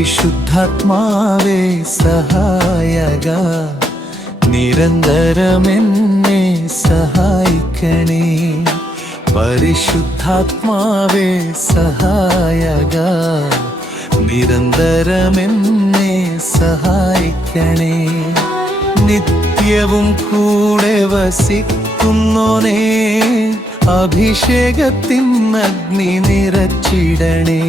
പരിശുദ്ധാത്മാവേ സഹായക, നിരന്തരമെന്നെ സഹായിക്കണേ. പരിശുദ്ധാത്മാവേ സഹായക, നിരന്തരമെന്നെ സഹായിക്കണേ. നിത്യവും കൂടെ വസിക്കുന്നോനേ, അഭിഷേകത്തിൻ അഗ്നി നിറച്ചിടണേ.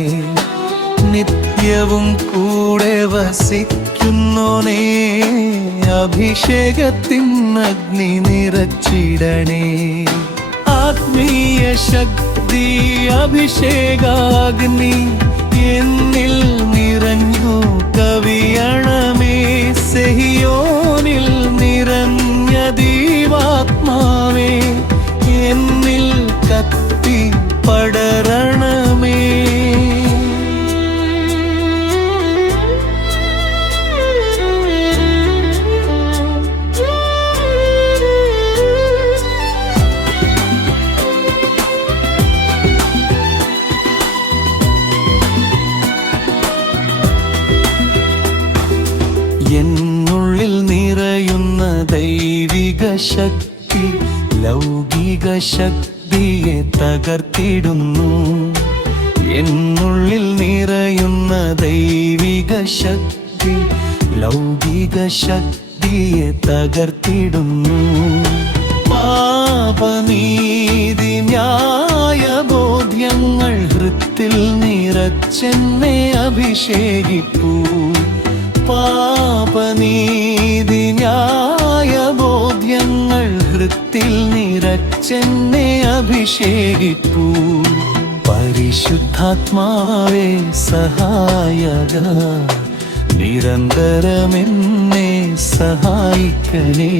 നിത്യവും കൂടെ വസിക്കുന്നോനേ, അഭിഷേകത്തിൻ അഗ്നി നിറച്ചിടണേ. ആത്മീയ ശക്തി അഭിഷേകാഗ്നി എന്നിൽ നിറഞ്ഞു കവിയണമേ. സെഹിയോനിൽ നിറഞ്ഞ ദൈവാത്മാവേ, എന്നിൽ കത്തി പടരണമേ. എന്നുള്ളിൽ നിറയുന്ന ദൈവിക ശക്തി ലൗകിക ശക്തിയെ തകർത്തിടുന്നു. എന്നുള്ളിൽ നിറയുന്ന ദൈവിക ശക്തി ലൗകിക ശക്തിയെ തകർത്തിടുന്നു. പാപനീതി ന്യായബോധ്യങ്ങൾ ഹൃത്തിൽ നിറച്ചെന്നെ അഭിഷേകിപ്പൂ. പാപനീതി ന്യായബോധ്യങ്ങൾ ഹൃത്തിൽ നിറച്ചെന്നെ അഭിഷേകിപ്പൂ. പരിശുദ്ധാത്മാവേ സഹായക, നിരന്തരമെന്നെ സഹായിക്കണേ.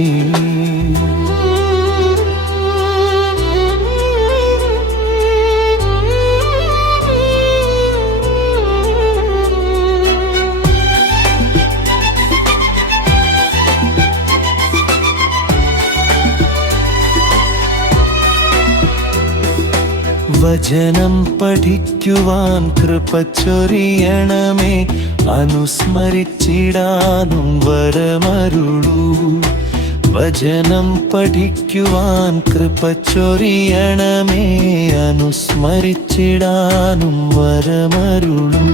വചനം പഠിക്കുവാൻ കൃപ ചൊരിയണമേ. അനുസ്മരിച്ചിടാനും വരമരുളൂ. വചനം പഠിക്കുവാൻ കൃപ ചൊരിയണമേ. അനുസ്മരിച്ചിടാനും വരമരുളൂ.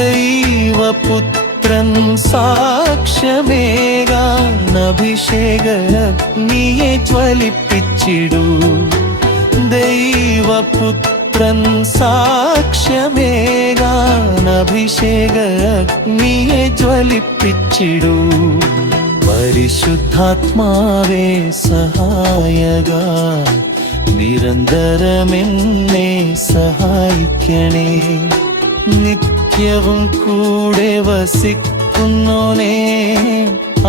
ദൈവപുത്രൻ സാക്ഷ്യമേകാൻ അഭിഷേകഗ്നിയെ ജ്വലിപ്പിച്ചിടൂ. ദൈവപുത്രൻ സാക്ഷ്യമേകാൻ അഭിഷേകഗ്നിയെ ജ്വലിപ്പിച്ചിടൂ. പരിശുദ്ധാത്മാവേ സഹായക, നിരന്തരമെന്നെ സഹായിക്കണേ. നിത്യവും കൂടെ വസിക്കുന്നോനേ,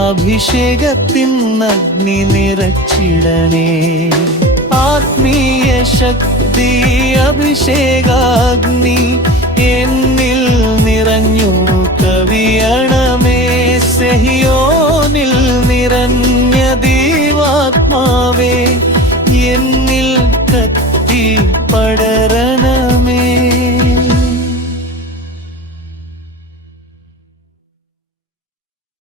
അഭിഷേകത്തിൻ അഗ്നി നിറച്ചിടണേ. ആത്മീയ ശക്തി അഭിഷേകാഗ്നി എന്നിൽ നിറഞ്ഞു കവിയണമേ. സെഹിയോനിൽ നിറഞ്ഞ ദൈവാത്മാവേ, എന്നിൽ കത്തി പടര